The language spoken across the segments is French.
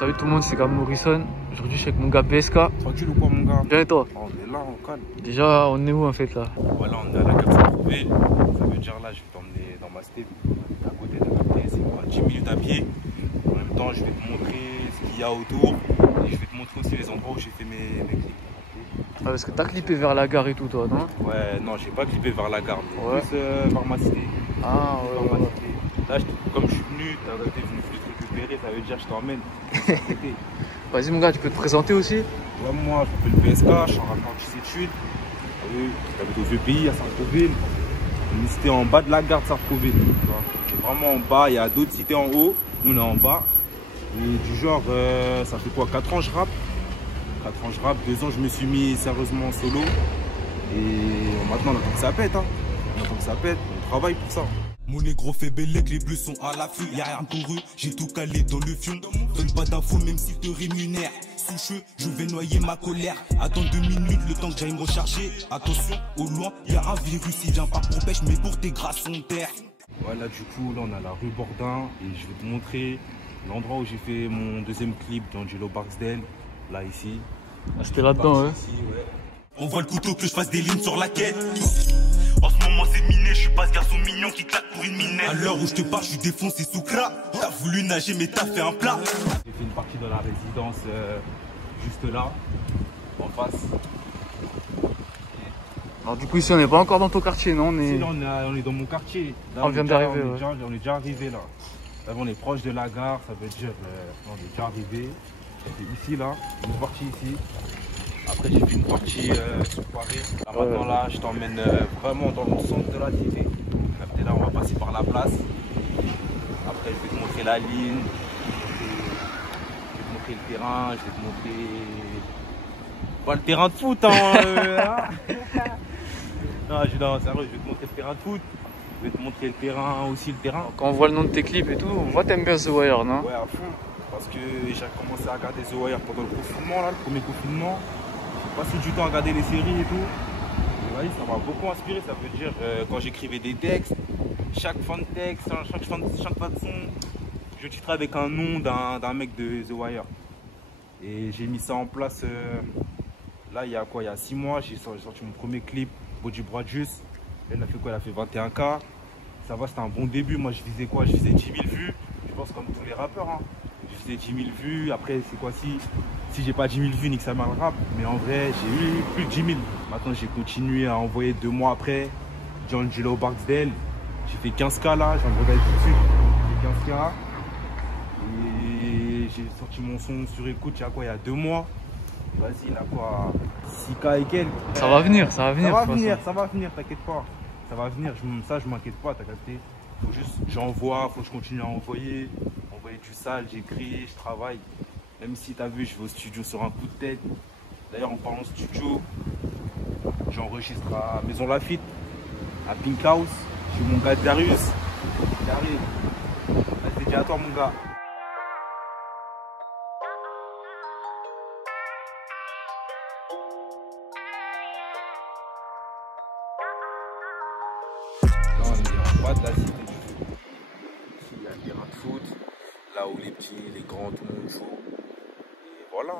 Salut tout le monde, c'est Gab Morrison. Aujourd'hui, je suis avec mon gars BSK. Tranquille ou quoi, mon gars? Bien et toi? On est là, on calme. Déjà, on est où en fait là? Voilà, on est à la gare Saint-Tropez. Ça veut dire là, je vais t'emmener dans ma step. À côté de la tête, c'est quoi, 10 minutes à pied. En même temps, je vais te montrer ce qu'il y a autour. Et je vais te montrer aussi les endroits où j'ai fait mes clips. Ah, parce que t'as clippé vers la gare et tout, toi, non? Ouais, non, j'ai pas clippé vers la gare, mais Ouais. plus vers ma cité. Ah, ouais, Vers ma ouais. cité. Là, comme je suis venu, t'es venu plus te récupérer, ça veut dire que je t'emmène. Vas-y, mon gars, tu peux te présenter aussi? Ouais, moi, je m'appelle BSK, je suis en apprenti d'études. Ah oui, j'habite au vieux pays, à Sartrouville. Une cité en bas de la gare de Sartrouville. C'est vraiment en bas, il y a d'autres cités en haut. Nous, on est en bas. Et du genre, ça fait quoi, 4 ans que je rappe. 4 ans que je rappe, 2 ans je me suis mis sérieusement en solo. Et maintenant, on attend que ça pète. Hein. On attend que ça pète, on travaille pour ça. Mon négro fait bellec, les bleus sont à l'affût. Y'a rien pour eux, j'ai tout calé dans le fion. Donne pas d'infos même s'ils te rémunèrent. Soucheux, je vais noyer ma colère. Attends 2 minutes, le temps que j'aille me recharger. Attention, au loin, y'a un virus, il vient pas pour pêche, mais pour tes grâces son terre. Voilà, du coup, là on a la rue Bordin et je vais te montrer l'endroit où j'ai fait mon deuxième clip d'Angelo Barksdale. Là, ici. Ah, c'était là-dedans, ouais. Ici, ouais. On voit le couteau que je fasse des lignes sur la quête. En ce moment c'est miné, je suis pas ce garçon mignon qui claque pour une minette. À l'heure où je te parle, je suis défoncé sous cra. T'as voulu nager mais t'as fait un plat. J'ai fait une partie dans la résidence juste là, en face. Alors, du coup, ici, on n'est pas encore dans ton quartier, non? Ici, là, on est dans mon quartier. Là, On vient d'arriver, on est déjà arrivé là. Là, on est proche de la gare, ça veut dire on est déjà arrivé. Et ici là, une partie ici. Après j'ai fait une partie sur Paris. Là, maintenant là, je t'emmène vraiment dans le centre de la cité. Là, on va passer par la place. Après, je vais te montrer la ligne. Je vais te montrer le terrain. Je vais te montrer. Pas le terrain de foot, hein. Non, sérieux, je vais te montrer le terrain de foot. Je vais te montrer le terrain aussi, le terrain. Quand on voit le nom de tes clips et tout, on voit t'aimes bien The Wire, non? Ouais, à fond. Parce que j'ai commencé à regarder The Wire pendant le confinement, là, le premier confinement. J'ai passé du temps à regarder les séries et tout. Et voyez, ça m'a beaucoup inspiré. Ça veut dire, quand j'écrivais des textes, chaque fin de texte, chaque fin de son, je titrais avec un nom d'un mec de The Wire. Et j'ai mis ça en place. Là, il y a quoi? Il y a 6 mois, j'ai sorti mon premier clip, Body Broadus. Elle a fait quoi? Elle a fait 21K. Ça va, c'était un bon début. Moi, je visais quoi? Je visais 10 000 vues. Je pense comme tous les rappeurs. Hein. Je visais 10 000 vues. Après, c'est quoi si j'ai pas 10 000 vues, nique ça mal rap. Mais en vrai, j'ai eu plus de 10 000. Maintenant, j'ai continué à envoyer 2 mois après. Angelo Barksdale. J'ai fait 15K là. Je viens de regarder tout de suite. J'ai fait 15K. Et j'ai sorti mon son sur écoute, il y a quoi? Il y a 2 mois. Vas-y, là quoi, 6K et quelques. Ça va venir, ça va venir. Ça va venir, t'inquiète pas. Ça va venir, ça je m'inquiète pas, t'as capté. Faut juste, j'envoie, faut que je continue à envoyer du sale, j'écris, je travaille. Même si t'as vu, je vais au studio sur un coup de tête. D'ailleurs, en parlant studio, j'enregistre à Maison Lafitte, à Pink House, chez mon gars Darius. Il arrive. Vas-y, dis à toi, mon gars. De la cité du foot. Ici, il y a un terrain de foot, là où les petits, les grands, tout le monde joue. Et voilà.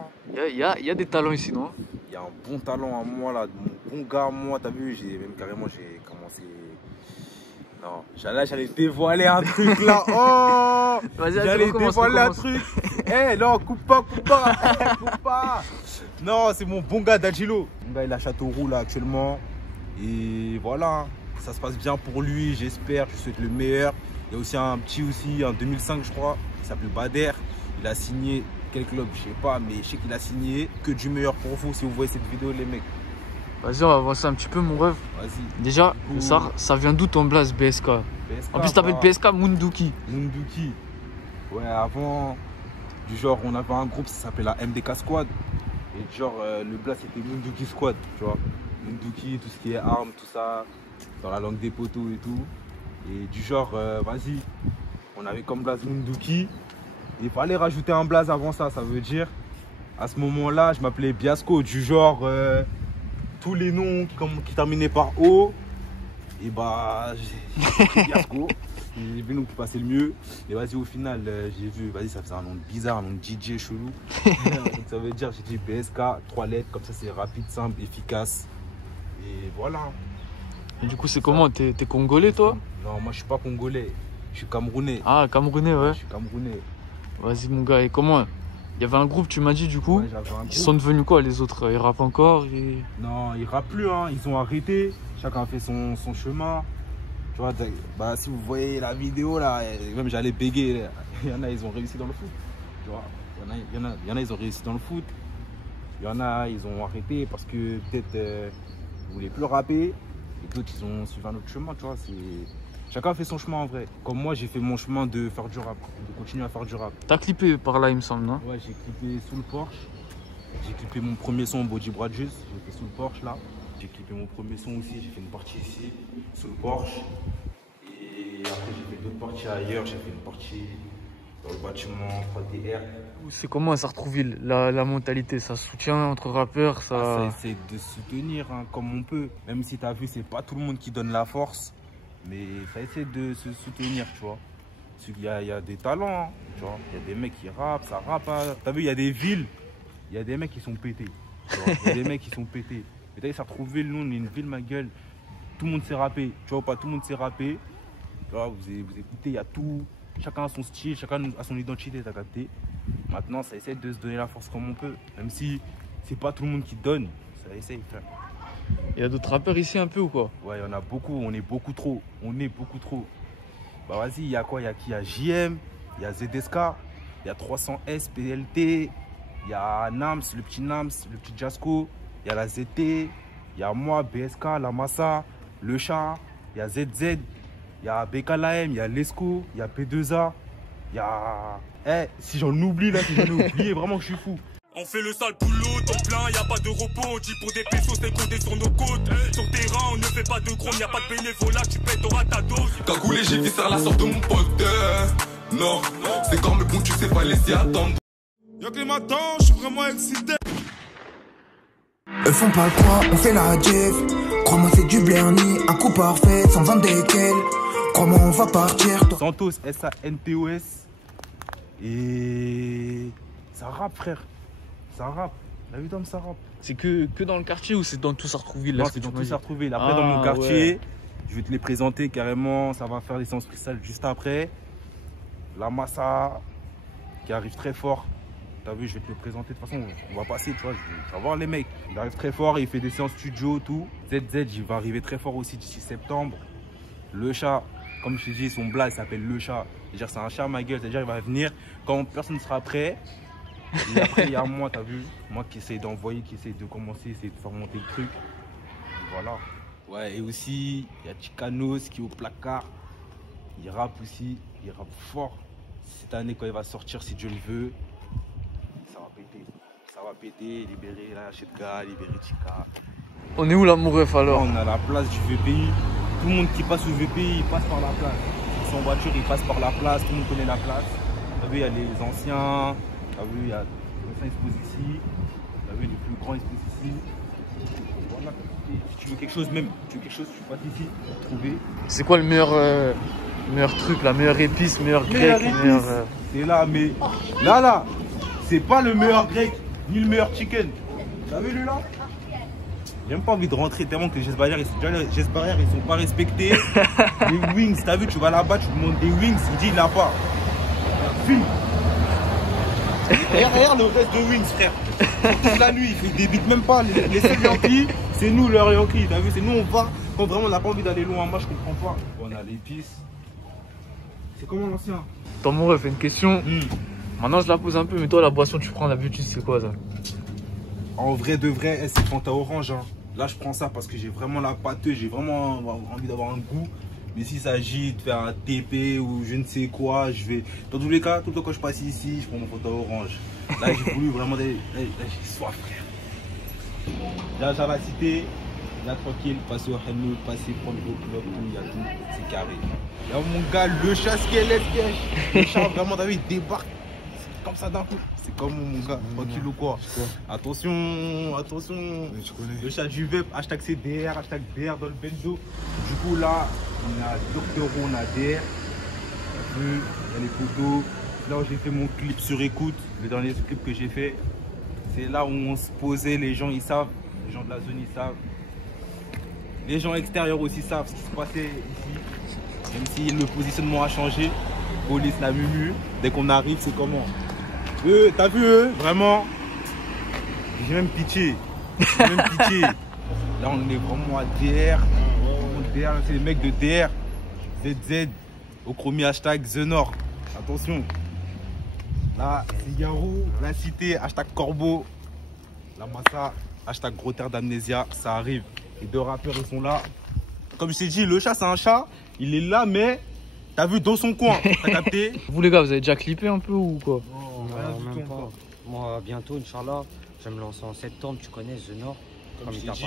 Il y a des talents ici, non? Il y a un bon talent à moi, là, mon bon gars à moi, t'as vu, j'ai commencé. Non, j'allais dévoiler un truc là. Oh, j'allais dévoiler un truc. Eh, non, coupe pas. Coupe pas. Non, c'est mon bon gars d'Agilo. Mon gars, il est à Châteauroux là actuellement. Et voilà. Ça se passe bien pour lui, j'espère, je souhaite le meilleur. Il y a aussi un petit en 2005 je crois, il s'appelle Bader. Il a signé quel club, je sais pas, mais je sais qu'il a signé. Que du meilleur pour vous si vous voyez cette vidéo les mecs. Vas-y, on va avancer un petit peu mon rêve. Vas-y. Déjà, ça vient d'où ton blaze BSK? En plus t'appelles BSK Munduki. Munduki. Ouais, avant, du genre on avait un groupe, ça s'appelait la MDK Squad. Et genre le blaze c'était Munduki Squad, tu vois. Munduki, tout ce qui est armes, tout ça. Dans la langue des poteaux et tout. Et du genre, vas-y, on avait comme blaze Munduki. Il fallait rajouter un blaze avant ça, ça veut dire, à ce moment-là, je m'appelais Biasco, du genre, tous les noms qui terminaient par O, et bah, j'ai pris Biasco. J'ai vu nous qui passait le mieux. Et vas-y, au final, j'ai vu, vas-y, ça faisait un nom bizarre, un nom de DJ chelou. Donc ça veut dire, j'ai dit BSK, 3 lettres, comme ça c'est rapide, simple, efficace. Et voilà. Et du coup, c'est comment? T'es congolais, toi? Non, moi je suis pas congolais, je suis camerounais. Ah, camerounais, ouais. Je suis camerounais. Vas-y, mon gars, et comment? Il y avait un groupe, tu m'as dit, du coup. Ouais, j'avais un groupe. Ils sont devenus quoi, les autres? Ils rappent encore Non, ils rappent plus, hein. Ils ont arrêté. Chacun a fait son chemin. Tu vois, bah, si vous voyez la vidéo, là, même j'allais bégayer. Il y en a, ils ont réussi dans le foot. Tu vois, il y en a, ils ont réussi dans le foot. Il y en a, ils ont arrêté parce que peut-être ils voulaient plus rapper. Et d'autres, ils ont suivi un autre chemin, tu vois. Chacun a fait son chemin en vrai. Comme moi, j'ai fait mon chemin de faire du rap, de continuer à faire du rap. T'as clippé par là, il me semble, non? Ouais, j'ai clippé sous le Porsche. J'ai clippé mon premier son, Body Broad Juice. J'ai fait sous le Porsche là. J'ai clippé mon premier son aussi. J'ai fait une partie ici, sous le Porsche. Et après, j'ai fait d'autres parties ailleurs. J'ai fait une partie dans le bâtiment 3DR. C'est comment à Sartrouville, la mentalité? Ça se soutient entre rappeurs? Ça essaie de soutenir hein, comme on peut. Même si tu as vu, c'est pas tout le monde qui donne la force. Mais ça essaie de se soutenir, tu vois. Il y a des talents, hein, tu vois. Il y a des mecs qui rappent, ça rappe. Hein. T'as vu, il y a des villes, il y a des mecs qui sont pétés. Il y a des mecs qui sont pétés. Mais t'as vu, Sartrouville, nous, on est une ville, ma gueule. Tout le monde sait rapper. Tu vois, pas tout le monde sait rapper. Tu vois, vous écoutez, il y a tout. Chacun a son style, chacun a son identité, t'as capté. Maintenant, ça essaie de se donner la force comme on peut. Même si c'est pas tout le monde qui donne, ça essaie, frère. Il y a d'autres rappeurs ici un peu ou quoi? Ouais, il y en a beaucoup, on est beaucoup trop. On est beaucoup trop. Bah vas-y, il y a quoi? Il y a qui? Il y a JM, il y a ZSK, il y a 300S, PLT, il y a Nams, le petit Jasco, il y a la ZT, il y a moi, BSK, la Massa, le chat, il y a ZZ, il y a BKLM, il y a Lesco, il y a P2A, il y a... Eh, si j'en oublie là, si j'en ai oublié, vraiment que je suis fou. On fait le sale boulot, temps plein, y a pas de repos. On dit pour des pesos, c'est compté sur nos côtes. Sur terrain, on ne fait pas de gros, y a pas de bénévolat, tu pètes, t'auras ta dose. Cagoulé, j'ai viscère la sorte de mon pote. Non, c'est quand mais bon, tu sais pas laisser attendre. Y'a que les matins, je suis vraiment excité. Eux font pas quoi, on fait la Jeff. Crois-moi, c'est du Blerny, un coup parfait, sans vendre des quels. Crois-moi, on va partir. Santos, S-A-N-T-O-S. Et ça rappe, frère. Ça rappe. La vie d'homme, ça rappe. C'est que dans le quartier ou c'est dans tout Sartrouville? Non, c'est dans tout Sartrouville. Après, dans mon quartier, je vais te les présenter carrément. Ça va faire des séances cristal juste après. La Massa, qui arrive très fort. T'as vu, je vais te le présenter. De toute façon, on va passer, tu vois. Je vais voir les mecs. Il arrive très fort, il fait des séances studio, tout. ZZ, il va arriver très fort aussi d'ici septembre. Le chat, comme je te dis, son blaze s'appelle Le Chat. C'est-à-dire, c'est un chat à ma gueule. C'est-à-dire, il va venir quand personne ne sera prêt. Et après, il y a moi, t'as vu, moi qui essaye d'envoyer, qui essaye de commencer, essayer de faire monter le truc. Et voilà. Ouais, et aussi, il y a Chicanos qui est au placard. Il rappe aussi, il rappe fort. Cette année, quand il va sortir, si Dieu le veut, ça va péter. Ça va péter, libérer la Chetka, libérer Chica. On est où l'amoureux alors? On a la place du VPI. Tout le monde qui passe au VPI, il passe par la place. Ils sont en voiture, ils passent par la place, tout le monde connaît la place. T'as vu, il y a les anciens. T'as vu, il y a les anciens exposent ici. T'as vu, les plus grands exposent ici. Voilà, si tu veux quelque chose, même, tu passes ici pour trouver. C'est quoi le meilleur truc, la meilleure épice, meilleur grec, meilleur... C'est là, mais là, c'est pas le meilleur grec, ni le meilleur chicken. T'as vu lui là? J'ai même pas envie de rentrer tellement que les gestes barrières, ils sont pas respectés. Les wings, t'as vu, tu vas là-bas, tu demandes des wings, il dit il n'a pas. Fille. Regarde le reste de wings, frère. Toute la nuit, ils débitent même pas. Les seuls Yankees, c'est nous leurs Yankees. T'as vu, c'est nous on va quand vraiment on n'a pas envie d'aller loin. Moi je comprends pas. On a l'épice. C'est comment l'ancien? Ton amoureux fait une question. Maintenant je la pose un peu, mais toi la boisson tu prends d'habitude c'est quoi ça? En vrai de vrai, c'est Fanta Orange. Hein. Là je prends ça parce que j'ai vraiment la pâteuse, j'ai vraiment envie d'avoir un goût. Mais s'il s'agit de faire un TP ou je ne sais quoi, je vais... Dans tous les cas, tout le temps quand je passe ici, je prends mon Fanta Orange. Là j'ai voulu vraiment... Là j'ai soif, frère. Là j'ai la cité, là tranquille, passer au Hanou, passer prendre au club, il y a tout, c'est carré. Là mon gars, le chat squelette, le chat vraiment, t'as vu, il débarque comme ça d'un coup. C'est comme mon gars, tranquille ou quoi? Attention, attention. Oui, tu connais. Le chat du VEP, hashtag CDR, hashtag DR dans le benzo. Du coup là, on a Docteur, on a DR. Il y a les photos. Là où j'ai fait mon clip sur écoute, le dernier clip que j'ai fait, c'est là où on se posait, les gens ils savent, les gens de la zone ils savent. Les gens extérieurs aussi savent ce qui se passait ici. Même si le positionnement a changé, police, la mumu, dès qu'on arrive c'est comment. T'as vu vraiment, j'ai même pitié. J'ai même pitié. Là on est vraiment à DR. DR, c'est les mecs de DR. ZZ, au chromie hashtag The Nord. Attention. Là, Figaro, la cité, hashtag Corbeau. La Massa, hashtag Gros Terre d'Amnésia, ça arrive. Les deux rappeurs, ils sont là. Comme je t'ai dit, le chat, c'est un chat. Il est là, mais t'as vu dans son coin. T'as capté? Vous, les gars, vous avez déjà clippé un peu ou quoi? Non, même pas. Moi, bientôt, Inch'Allah, je vais me lancer en septembre. Tu connais The Nord? Comme je t'ai dit,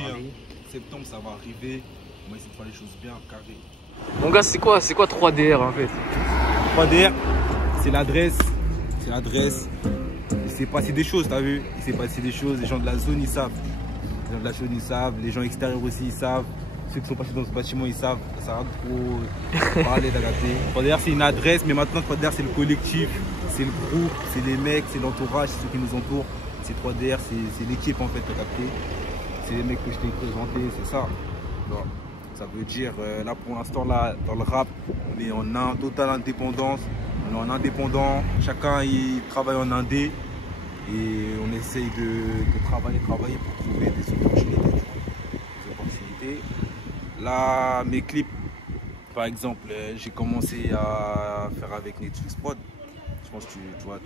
septembre, ça va arriver. On va essayer de faire les choses bien, carré. Mon gars, c'est quoi 3DR en fait? 3DR, c'est l'adresse. C'est l'adresse. Il s'est passé des choses, t'as vu? Il s'est passé des choses. Les gens de la zone, ils savent. Les gens de la zone, ils savent. Les gens extérieurs aussi, ils savent. Ceux qui sont passés dans ce bâtiment, ils savent. Ça sert à trop parler, t'as capté. 3DR, c'est une adresse, mais maintenant, 3DR, c'est le collectif. C'est le groupe, c'est les mecs, c'est l'entourage, c'est ceux qui nous entourent. C'est 3DR, c'est l'équipe en fait, t'as capté. C'est les mecs que je t'ai présentés, c'est ça. Bon. Ça veut dire, là pour l'instant, là, dans le rap, on est en totale indépendance. On est en indépendant, chacun il travaille en indé et on essaye de travailler pour trouver des opportunités. Là, mes clips, par exemple, j'ai commencé à faire avec Netflix Prod. Je pense que tu vois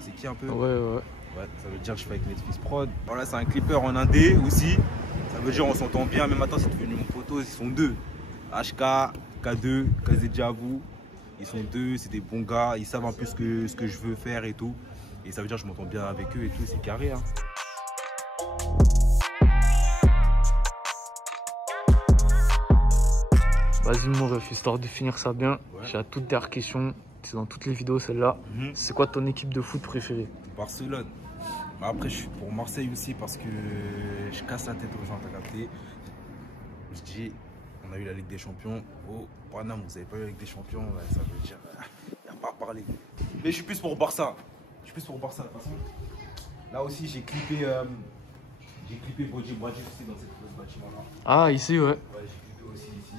c'est qui un peu? Ouais. Ouais, ça veut dire que je fais avec Netflix Prod. Voilà, c'est un clipper en indé aussi. Ça veut dire on s'entend bien, mais maintenant c'est devenu mon poteau, ils sont deux. HK, K2, KZJavou. Ils sont deux, c'est des bons gars, ils savent un peu ce que je veux faire et tout. Et ça veut dire que je m'entends bien avec eux et tout, c'est carré. Hein. Vas-y mon ref, histoire de finir ça bien, j'ai la toute dernière question, c'est dans toutes les vidéos celle-là. C'est quoi ton équipe de foot préférée? Barcelone. Bah après je suis pour Marseille aussi parce que je casse la tête aux gens, t'as capté. Je dis, on a eu la Ligue des Champions. Oh, Paname, vous avez pas eu la Ligue des Champions, ça veut dire, il n'y a pas à parler. Mais je suis plus pour Barça. Je suis plus pour Barça de toute façon. Là aussi j'ai clippé Bodji Bradji aussi dans ce bâtiment-là. Ah ici ouais. Ouais, j'ai clippé aussi ici.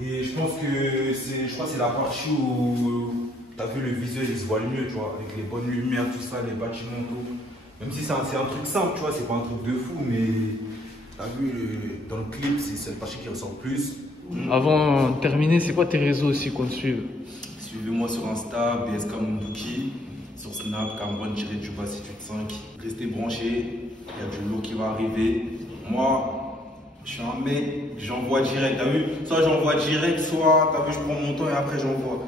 Et je pense que c'est la partie où t'as vu le visuel, il se voit le mieux, tu vois, avec les bonnes lumières, tout ça, les bâtiments, tout. Même si c'est un truc simple, tu vois, c'est pas un truc de fou, mais t'as vu dans le clip, c'est cette partie qui ressort plus. Avant de terminer, c'est quoi tes réseaux aussi qu'on te suive? Suivez-moi sur Insta, BSK Mundouki, sur Snap, Cameron-du-5. Restez branchés, il y a du lourd qui va arriver. Moi, je suis un mec, j'envoie direct, t'as vu? Soit j'envoie direct, soit t'as vu, je prends mon temps et après j'envoie.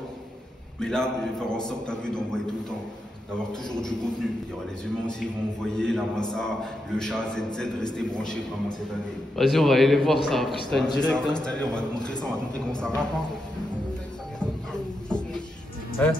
Mais là, je vais faire en sorte, t'as vu, d'envoyer tout le temps, d'avoir toujours du contenu. Il y aura les humains aussi qui vont envoyer, la Massa, le chat, ZZ, restez branchés vraiment cette année. Vas-y, on va aller les voir ça, freestyle direct. Ça, freestyle, on va te montrer ça, on va te montrer comment ça rappe. Hein?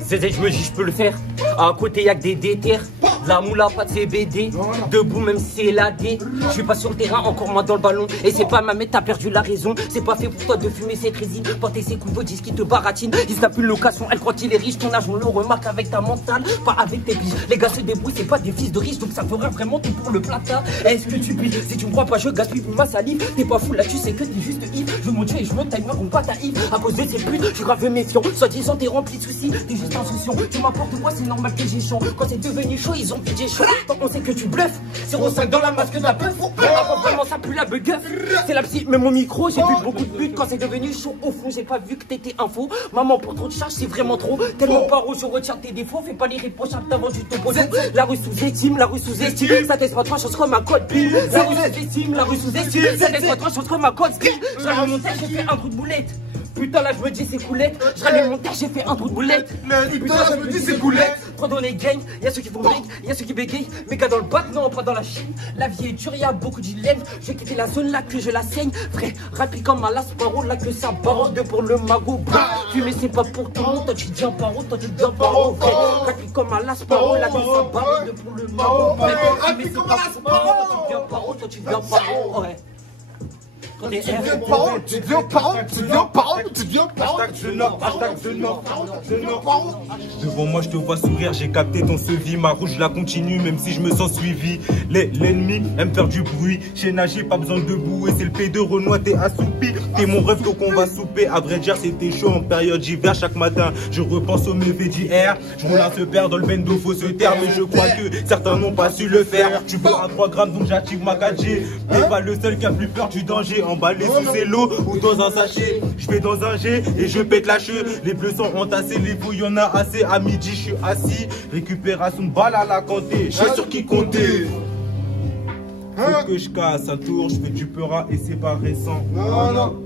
ZZ, je me dis, je peux le faire. À côté, y'a que des déterres. La moula, pas de CBD. Debout, même si c'est la D. Je suis pas sur le terrain, encore moins dans le ballon. Et c'est pas ma mère, t'as perdu la raison. C'est pas fait pour toi de fumer cette résine. Porter ses coups de disques qui te baratine. Il se plus une location, elle croit qu'il est riche. Ton âge, on le remarque avec ta mentale, pas avec tes biches. Les gars se débrouillent, c'est pas des fils de riches. Donc ça fera vraiment tout pour le plata. Est-ce que tu piges? Si tu me crois pas, je gaspille ma salive. T'es pas fou là, tu sais que t'es juste Yves. Je mon Dieu et je me taille, on pas ta Yves. À cause de ces putes, je suis grave méfiant. Soit disant, t'es rempli de soucis, t'es juste insouciant. Tu m'apportes quoi, c'est normal que j'ai chaud. Quand c'est devenu chaud, ils ont pidgé chaud. Tant qu'on sait que tu bluffes, 0,5 dans la masque de la peuf. Avant vraiment ça pue la bugueuf. C'est la psy, même mon micro, j'ai vu beaucoup de buts. Quand c'est devenu chaud, au fond, j'ai pas vu que t'étais info. Maman, pour trop de charge, c'est vraiment trop. Tellement paro, je retiens tes défauts. Fais pas les reproches avant du topo. La rue sous-estime, la rue sous-estime. Ça t'espère 3 choses comme un code PIN. La rue sous-estime, la rue sous-estime. Ça t'espère 3 choses comme un code PIN. Je rallume mon terre, j'ai fait un trou de boulette. Putain là je me dis c'est coulette. Je rallume mon terre, j'ai fait un trou de boulette. Putain là je me dis c'est coulette. Trop dans les gangs, y'a ceux qui font big, y'a ceux qui bégayent. Mais gars dans le bac, non pas dans la Chine. La vie est dure, y'a beaucoup de dilemmes. Je vais quitter la zone là que je la saigne. Vrai, rapide comme un lasparo, là que ça barre. Deux pour le magot, bah. Fumer c'est pas pour tout le monde, toi tu dis un paro, toi tu dis un paro. Vrai, rapide comme un lasparo, là que ça barre. Deux pour le magot, vrai. Fumer c'est pas pour tout le monde, toi tu dis un paro, toi tu dis un paro. Ouais. contre des Tu R. deviens parent, tu deviens parent, tu deviens parent, tu deviens parent. Hashtag The Nord. Devant moi je te vois sourire, j'ai capté ton sevi. Ma rouge la continue même si je me sens suivi. L'ennemi aime faire du bruit. Chez Nager pas besoin de bouer. C'est le P2 Renoir, t'es assoupi. T'es mon rêve donc on va souper. À vrai dire c'était chaud en période d'hiver. Chaque matin je repense au mévé d'hier. Je roule à se perdre dans le bendo, faut se taire. Mais je crois que certains n'ont pas su le faire. Tu pars à 3 grammes donc j'active ma 4G. T'es pas le seul qui a plus peur du danger. Emballé sous ses lots ou dans un sachet. Je vais dans un G et je pète la cheveux. Les bleus sont entassés, les fous y'en a assez. À midi je suis assis. Récupération de balle à la cantée. Je suis sur qui compter. Faut que je casse un tour, je fais du peura et c'est pas récent. Non.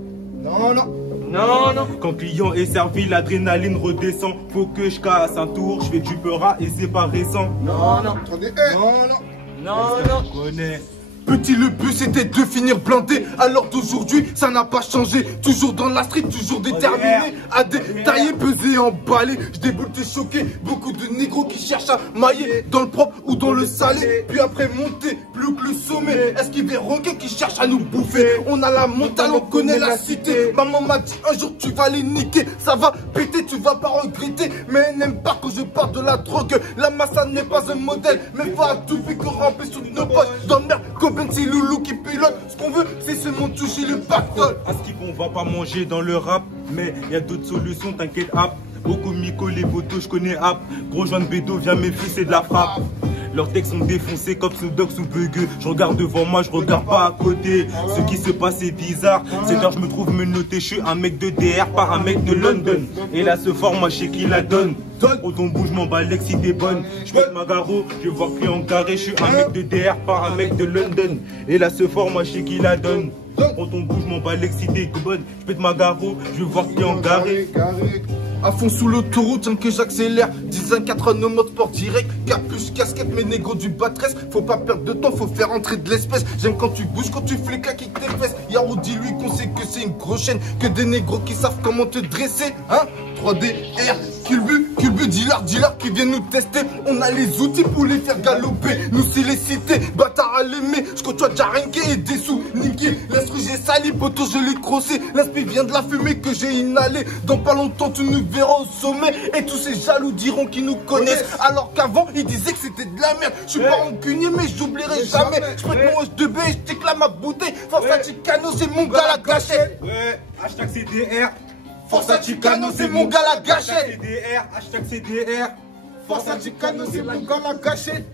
Quand client est servi, l'adrénaline redescend. Faut que je casse un tour, je fais du peura et c'est pas récent. Attendez, Je connais. Petit, le but c'était de finir blindé. Alors d'aujourd'hui, ça n'a pas changé. Toujours dans la street, toujours déterminé à détailler, peser, emballer. Je déboule, t'es choqué. Beaucoup de négros qui cherchent à mailler dans le propre ou dans le salé. Puis après monter, plus que le sommet. Esquiver des requins qui cherchent à nous bouffer. On a la montagne, on connaît la cité. Maman m'a dit un jour tu vas les niquer. Ça va péter, tu vas pas regretter. Mais elle n'aime pas quand je parle de la drogue. La massa n'est pas un modèle, mais faut à tout prix que ramper sur nos potes. Dans merde, c'est Loulou qui pilote. Ce qu'on veut, c'est seulement toucher le pactole. À ce qu'on va pas manger dans le rap, mais y a d'autres solutions, t'inquiète, app. Au comico, les photos, je connais app. Gros joint de bédo, viens méfier, c'est de la frappe. Leurs textes sont défoncés comme Snoop Dogg sous bugueux. Je regarde devant moi, je regarde pas à côté. Ce qui se passe est bizarre. C'est l'heure, je me trouve menotté. Je suis un mec de DR, pas un mec de London. Et là, ce fort, moi, je sais qui la donne. Quand on bouge, m'en bats l'ex, si t'es bonne. Je pète ma garo, je vois plus en carré. Je suis un mec de DR, pas un mec de London. Et là, ce fort, moi, je sais qui la donne. Quand on bouge, m'en bats l'ex, si t'es bonne. Je pète ma garo, je vois plus en carré. À fond sous l'autoroute, tiens que j'accélère. 10-1-4 nos modes sport direct. Capuche, casquette, mes négros du batresse. Faut pas perdre de temps, faut faire entrer de l'espèce. J'aime quand tu bouges, quand tu fais claquer tes fesses. Yaro, dis-lui qu'on sait que c'est une grosse chaîne. Que des négros qui savent comment te dresser. Hein 3DR, Culbu, dealer qui viennent nous tester. On a les outils pour les faire galoper. Nous c'est les cités, bâtard à l'aimer. J'contoie Jarenke et des sous, niqué. L'instru j'ai sali, poteau je l'ai crossé. L'inspire vient de la fumée que j'ai inhalée. Dans pas longtemps tu nous verras au sommet. Et tous ces jaloux diront qu'ils nous connaissent. Alors qu'avant ils disaient que c'était de la merde. Je suis pas rancunier mais j'oublierai jamais. J'prête mon H2B et j'téclame ma bouteille. Forza Chicano c'est mon gars la gâchette. Ouais, hashtag CDR. Forza Chicano c'est mon gars la gâchette. Hashtag CDR. Forza Chicano c'est mon gars la gâchette.